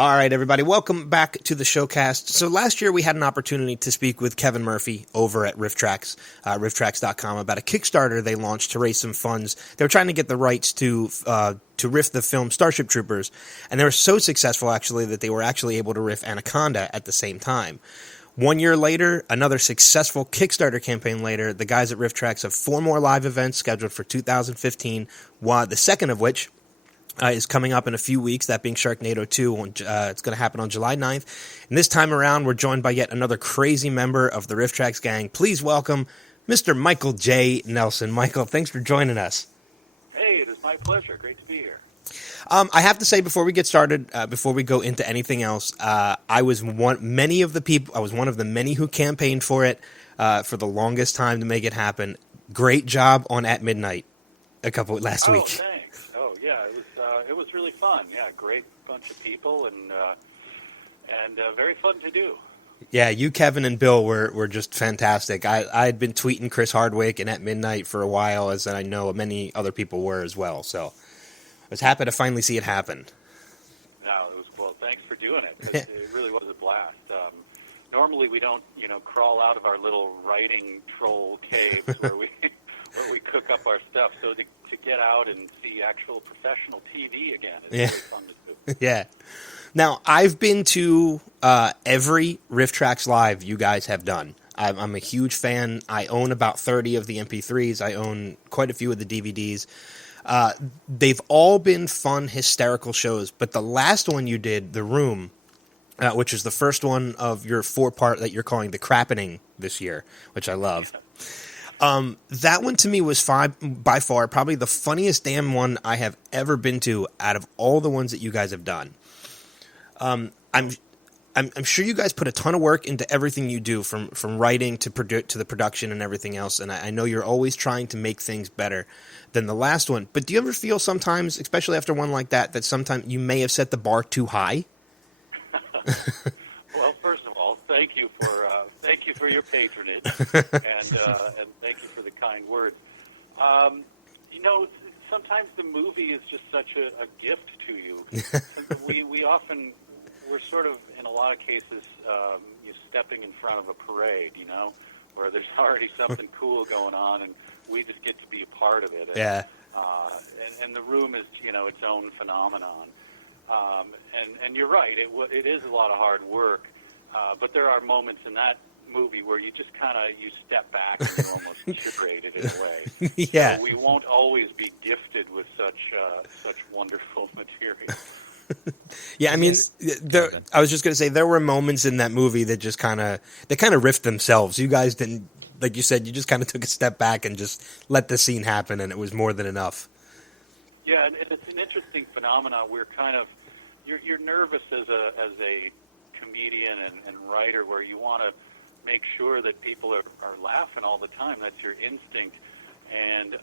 All right, everybody, welcome back to the showcast. So last year we had an opportunity to speak with Kevin Murphy over at RiffTrax, RiffTrax.com, about a Kickstarter they launched to raise some funds. They were trying to get the rights to riff the film Starship Troopers, and they were so successful, actually, that they were actually able to riff Anaconda at the same time. 1 year later, another successful Kickstarter campaign later, the guys at RiffTrax have 4 more live events scheduled for 2015, the second of which is coming up in a few weeks, that being Sharknado 2. It's going to happen on July 9th. And this time around, we're joined by yet another crazy member of the RiffTrax gang. Please welcome Mr. Michael J. Nelson. Michael, thanks for joining us. Hey, it is my pleasure. Great to be here. I have to say, before we get started, before we go into anything else, I was one of the many who campaigned for it for the longest time to make it happen. Great job on At Midnight last week. Thanks. Oh, yeah, it was really fun. Yeah, great bunch of people and very fun to do. Yeah, you, Kevin, and Bill were just fantastic. I had been tweeting Chris Hardwick and At Midnight for a while, as I know many other people were as well. So I was happy to finally see it happen. No, it was cool. Thanks for doing it. It really was a blast. Normally we don't, crawl out of our little writing troll caves where we cook up our stuff. So to get out and see actual professional TV again is really fun to do. Yeah. Now, I've been to every RiffTrax Live you guys have done. I'm a huge fan. I own about 30 of the MP3s. I own quite a few of the DVDs. They've all been fun, hysterical shows, but the last one you did, The Room, which is the first one of your 4-part that you're calling The Crappening this year, which I love. That one to me was by far probably the funniest damn one I have ever been to out of all the ones that you guys have done. I'm sure you guys put a ton of work into everything you do, from writing to the production and everything else, and I know you're always trying to make things better than the last one. But do you ever feel sometimes, especially after one like that sometimes you may have set the bar too high? Well, first of all, thank you for your patronage, and thank you for the kind words. Sometimes the movie is just such a gift to you. We're sort of, in a lot of cases, you're stepping in front of a parade, where there's already something cool going on, and we just get to be a part of it. And, yeah. And The Room is, its own phenomenon. And you're right, it is a lot of hard work, but there are moments in that movie where you just you step back and you're almost liberated in a way. Yeah. So we won't always be gifted with such wonderful material. Yeah, I mean, I was just going to say, there were moments in that movie that just kind of riffed themselves. You guys didn't, like you said, you just kind of took a step back and just let the scene happen, and it was more than enough. Yeah, and it's an interesting phenomenon. We're you're nervous as a comedian and writer, where you want to make sure that people are laughing all the time. That's your instinct. And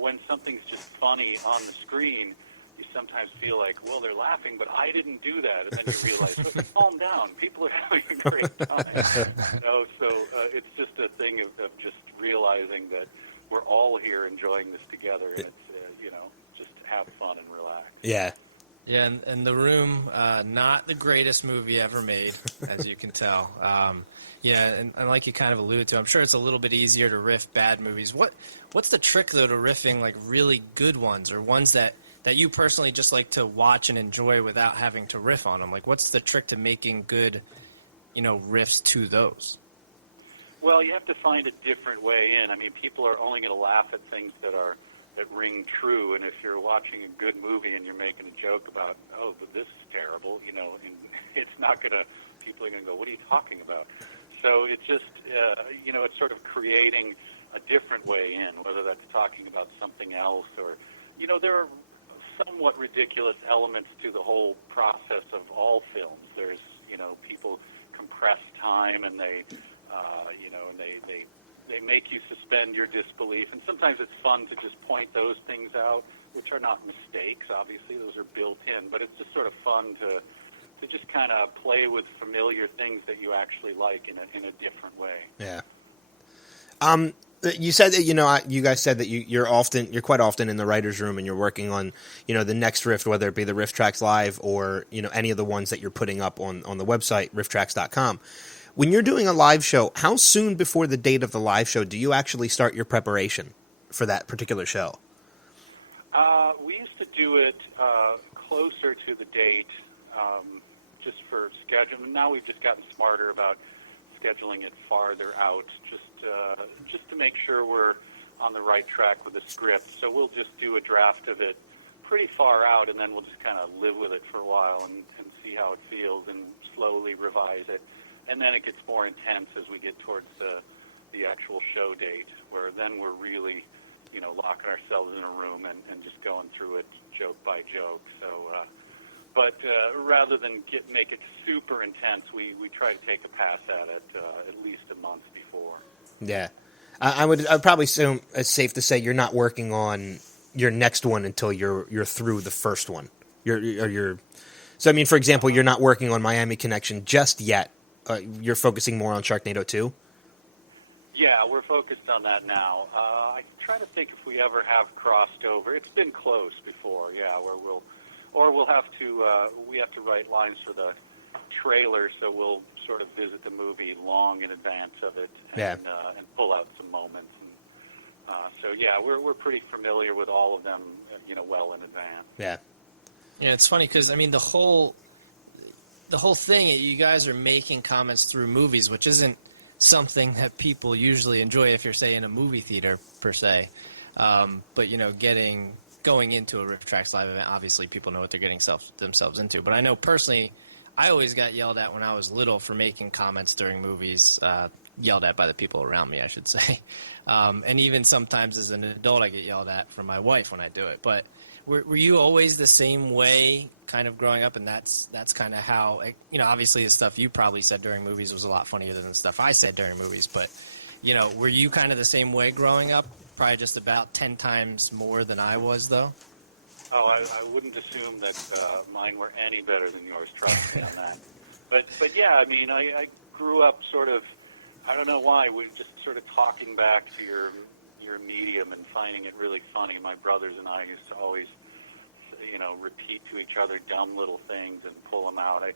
when something's just funny on the screen, you sometimes feel like, well, they're laughing, but I didn't do that. And then you realize, calm down. People are having a great time. So it's just a thing of just realizing that we're all here enjoying this together, and it's, just have fun and relax. Yeah. Yeah, and The Room, not the greatest movie ever made, as you can tell. Yeah, and like you kind of alluded to, I'm sure it's a little bit easier to riff bad movies. What's the trick, though, to riffing like really good ones, or ones that you personally just like to watch and enjoy without having to riff on them? Like, what's the trick to making good, riffs to those? Well, you have to find a different way in. I mean, people are only going to laugh at things that ring true, and if you're watching a good movie and you're making a joke about, oh, but this is terrible, and it's not going to, people are going to go, what are you talking about? So it's just, it's sort of creating a different way in, whether that's talking about something else or, there are somewhat ridiculous elements to the whole process of all films. There's, people compress time, and they make you suspend your disbelief. And sometimes it's fun to just point those things out, which are not mistakes, obviously. Those are built in. But it's just sort of fun to just kind of play with familiar things that you actually like in a different way. Yeah. You said that, you guys said that you're quite often in the writer's room and you're working on, the next riff, whether it be the RiffTrax Live or, any of the ones that you're putting up on the website, rifftrax.com. When you're doing a live show, how soon before the date of the live show do you actually start your preparation for that particular show? We used to do it closer to the date, just for scheduling. Now we've just gotten smarter about scheduling it farther out, just to make sure we're on the right track with the script. So we'll just do a draft of it pretty far out, and then we'll just kind of live with it for a while and see how it feels and slowly revise it. And then it gets more intense as we get towards the actual show date, where then we're really, locking ourselves in a room and just going through it joke by joke. So, but rather than make it super intense, we try to take a pass at it at least a month before. Yeah. I'd probably assume it's safe to say you're not working on your next one until you're through the first one. So, I mean, for example, you're not working on Miami Connection just yet. You're focusing more on Sharknado 2? Yeah, we're focused on that now. I'm trying to think if we ever have crossed over. It's been close before, yeah, where we'll have to, we have to write lines for the trailer, so we'll sort of visit the movie long in advance of it and pull out some moments. And, so, yeah, we're pretty familiar with all of them, well in advance. Yeah. Yeah, it's funny because, I mean, the whole thing, you guys are making comments through movies, which isn't something that people usually enjoy if you're, say, in a movie theater, per se. But, going into a RiffTrax Live event, obviously people know what they're getting themselves into. But I know personally, I always got yelled at when I was little for making comments during movies, yelled at by the people around me, I should say. And even sometimes as an adult, I get yelled at from my wife when I do it. But were you always the same way kind of growing up? And that's kind of how, obviously the stuff you probably said during movies was a lot funnier than the stuff I said during movies. But, were you kind of the same way growing up? Probably just about 10 times more than I was, though? Oh, I wouldn't assume that mine were any better than yours, trust me on that. But yeah, I mean, I grew up sort of, I don't know why, we're just sort of talking back to your medium and finding it really funny. My brothers and I used to always, repeat to each other dumb little things and pull them out. I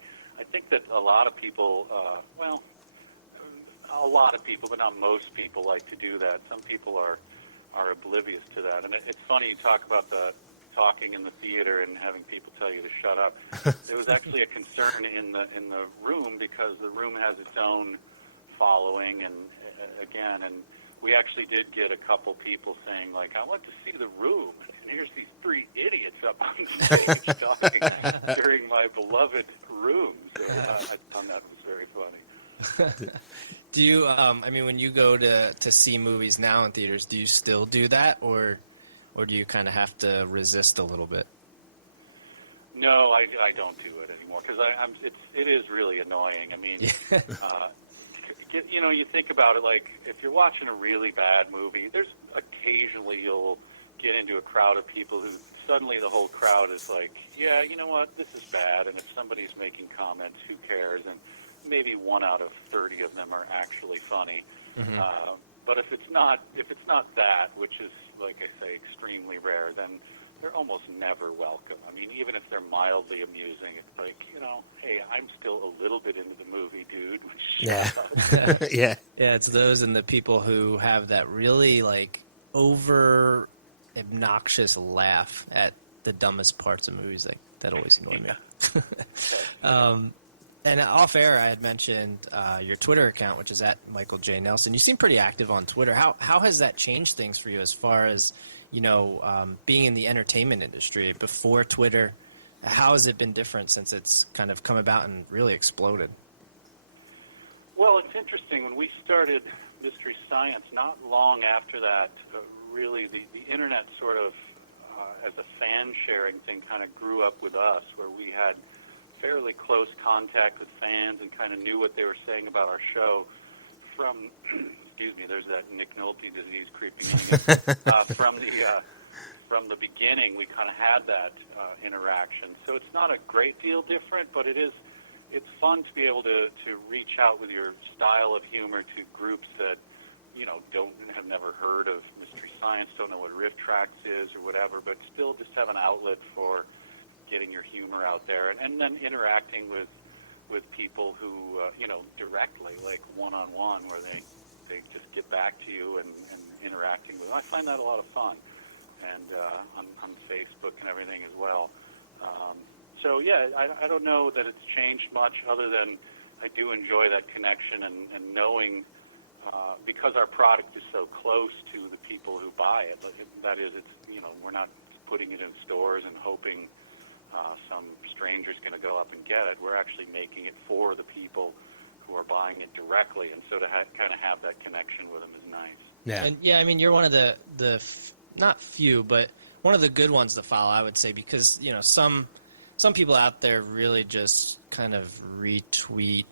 think that a lot of people, a lot of people, but not most people, like to do that. Some people are oblivious to that. And it's funny, you talk about the talking in the theater and having people tell you to shut up. There was actually a concern in the room because the room has its own following, and we actually did get a couple people saying, like, I want to see the room, and here's these three idiots up on stage talking during my beloved room. So I thought that was very funny. Do you, when you go to see movies now in theaters, do you still do that, or do you kind of have to resist a little bit? No, I don't do it anymore because it is really annoying. I mean, you think about it, like if you're watching a really bad movie, there's occasionally you'll get into a crowd of people who suddenly the whole crowd is like, yeah, you know what, this is bad, and if somebody's making comments, who cares? And maybe 1 out of 30 of them are actually funny. Mm-hmm. But if it's not that, which is, like I say, extremely rare, then they're almost never welcome. I mean, even if they're mildly amusing, it's like, hey, I'm still a little bit into the movie, dude. Yeah. Yeah. Yeah, it's those and the people who have that really, like, over obnoxious laugh at the dumbest parts of movies. Like, that always annoyed me. And off air, I had mentioned your Twitter account, which is at Michael J. Nelson. You seem pretty active on Twitter. How has that changed things for you as far as, being in the entertainment industry? Before Twitter, how has it been different since it's kind of come about and really exploded? Well, it's interesting. When we started Mystery Science, not long after that, really the Internet sort of, as a fan-sharing thing, kind of grew up with us, where we had fairly close contact with fans and kind of knew what they were saying about our show from, excuse me, there's that Nick Nolte disease creeping in. From the beginning, we kind of had that interaction. So it's not a great deal different, but it's fun to be able to reach out with your style of humor to groups that don't have never heard of Mystery Science, don't know what RiffTrax is or whatever, but still just have an outlet for getting your humor out there, and then interacting with people who, directly, like one-on-one, where they just get back to you and interacting with them. I find that a lot of fun, and on Facebook and everything as well. So, yeah, I don't know that it's changed much, other than I do enjoy that connection and knowing, because our product is so close to the people who buy it. That is, we're not putting it in stores and hoping some stranger's going to go up and get it. We're actually making it for the people who are buying it directly, and so to kind of have that connection with them is nice. Yeah, and I mean, you're one of the not few, but one of the good ones to follow, I would say, because some people out there really just kind of retweet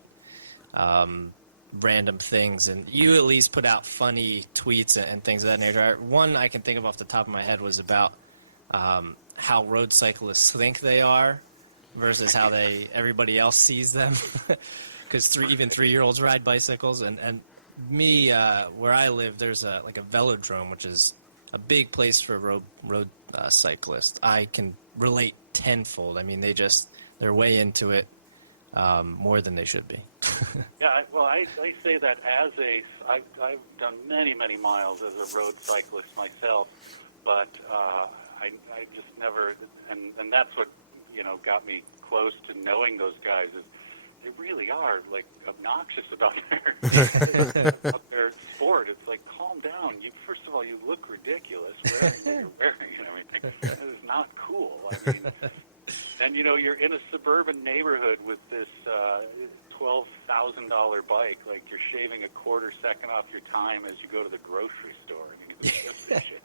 random things, and you at least put out funny tweets and things of that nature. One I can think of off the top of my head was about how road cyclists think they are versus how everybody else sees them. Because even 3-year-olds ride bicycles, and me, where I live, there's a velodrome, which is a big place for road cyclists. I can relate tenfold. I mean, they're way into it, more than they should be. Yeah, I say that I've done many miles as a road cyclist myself, but I just never, and that's what got me close to knowing those guys, is they really are obnoxious about their sport. It's like, calm down. First of all, you look ridiculous wearing what you're wearing. I mean, that is not cool. I mean, and you're in a suburban neighborhood with this $12,000 bike. Like, you're shaving a quarter second off your time as you go to the grocery store. I mean, it's just shit.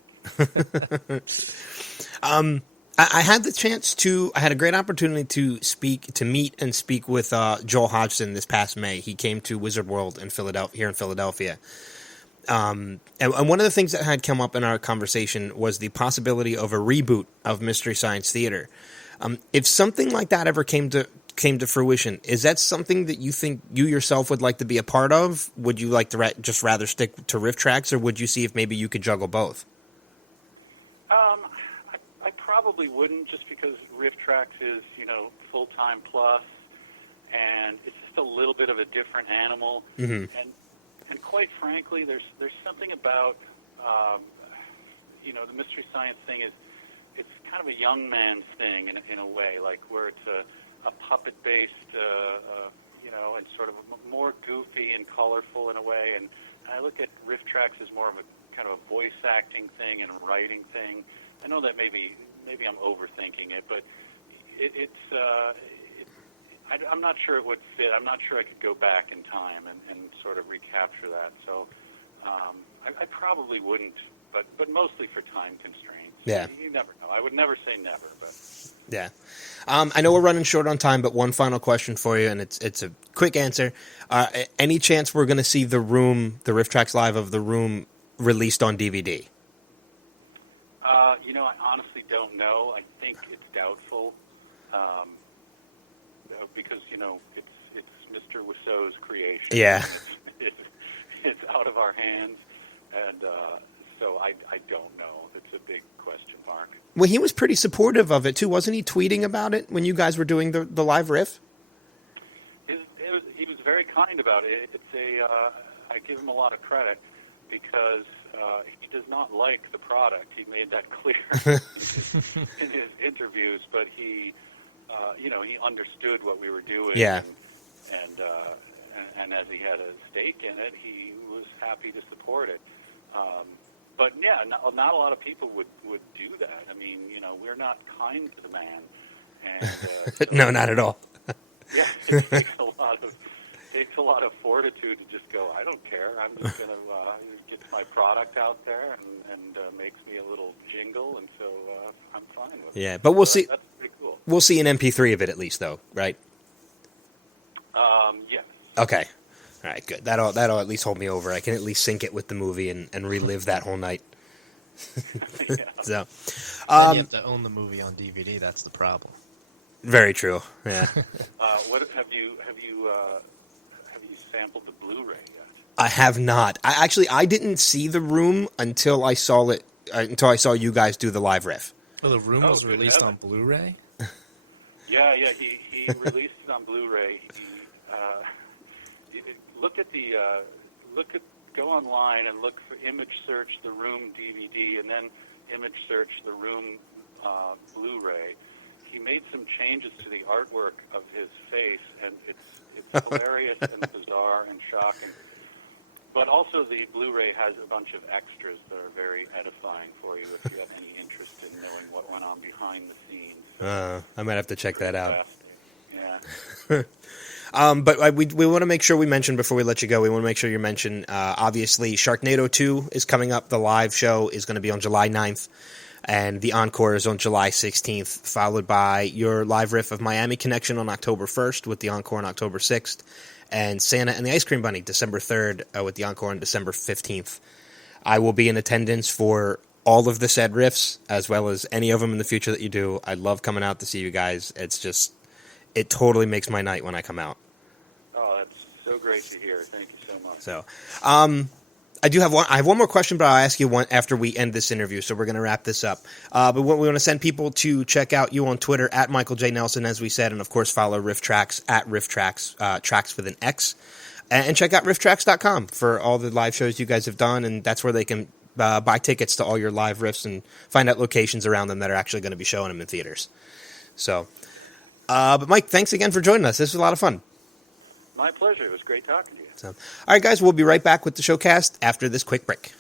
I had the chance I had a great opportunity to meet and speak with Joel Hodgson this past May. He came to Wizard World in Philadelphia. And one of the things that had come up in our conversation was the possibility of a reboot of Mystery Science Theater. If something like that ever came to fruition, is that something that you think you yourself would like to be a part of? Would you like to just rather stick to RiffTrax, or would you see if maybe you could juggle both? I probably wouldn't, just because RiffTrax is, full-time plus, and it's just a little bit of a different animal. Mm-hmm. And quite frankly, there's something about, the Mystery Science thing is, it's kind of a young man's thing in a way, like where it's a puppet-based, and sort of more goofy and colorful in a way. And I look at RiffTrax as more of a kind of a voice acting thing and writing thing. I know that maybe I'm overthinking it, but I'm not sure it would fit. I'm not sure I could go back in time and sort of recapture that. So I probably wouldn't, but mostly for time constraints. Yeah. You never know. I would never say never, but... Yeah. I know we're running short on time, but one final question for you, and it's a quick answer. Any chance we're going to see the RiffTrax Live of The Room, released on DVD? I honestly don't know. I think it's doubtful, because it's Mr. Wiseau's creation. Yeah. It's out of our hands, and so I don't know. It's a big question mark. Well, he was pretty supportive of it too, wasn't he? Tweeting about it when you guys were doing the live riff. He was very kind about it. I give him a lot of credit, because he does not like the product. He made that clear in his interviews, but he understood what we were doing. Yeah. And as he had a stake in it, he was happy to support it. But yeah, not a lot of people would do that. I mean, we're not kind to the man. And, so, no, not at all. Yeah, it takes a lot of fortitude to just go, I don't care. I'm just going to get my product out there and makes me a little jingle, and so I'm fine with it. Yeah, but we'll see. That's pretty cool. We'll see an MP3 of it at least, though, right? Yes. Okay. All right, good. That'll at least hold me over. I can at least sync it with the movie and relive that whole night. Yeah. So, you have to own the movie on DVD. That's the problem. Very true. Yeah. What have you sampled the Blu-ray yet? I have not. I didn't see The Room until I saw it. Until I saw you guys do the live riff. Well, The Room was good released heaven. on Blu-ray. Yeah, he released it on Blu-ray. Go online and look for image search The Room DVD, and then image search The Room Blu-ray. He made some changes to the artwork of his face, and it's hilarious and bizarre and shocking. But also the Blu-ray has a bunch of extras that are very edifying for you if you have any interest in knowing what went on behind the scenes. I might have to check that out. Yeah. But we want to make sure we mention, before we let you go, we want to make sure you mention, obviously, Sharknado 2 is coming up. The live show is going to be on July 9th, and the encore is on July 16th, followed by your live riff of Miami Connection on October 1st, with the encore on October 6th, and Santa and the Ice Cream Bunny December 3rd, with the encore on December 15th. I will be in attendance for all of the said riffs, as well as any of them in the future that you do. I love coming out to see you guys. It totally makes my night when I come out. Oh, that's so great to hear. Thank you so much. So, I have one more question, but I'll ask you one after we end this interview. So we're going to wrap this up. But we want to send people to check out you on Twitter at Michael J. Nelson, as we said, and of course follow RiffTrax at RiffTrax, tracks with an X, and check out RiffTrax.com for all the live shows you guys have done, and that's where they can buy tickets to all your live riffs and find out locations around them that are actually going to be showing them in theaters. So. But Mike, thanks again for joining us. This was a lot of fun. My pleasure. It was great talking to you. So, all right, guys, we'll be right back with the showcast after this quick break.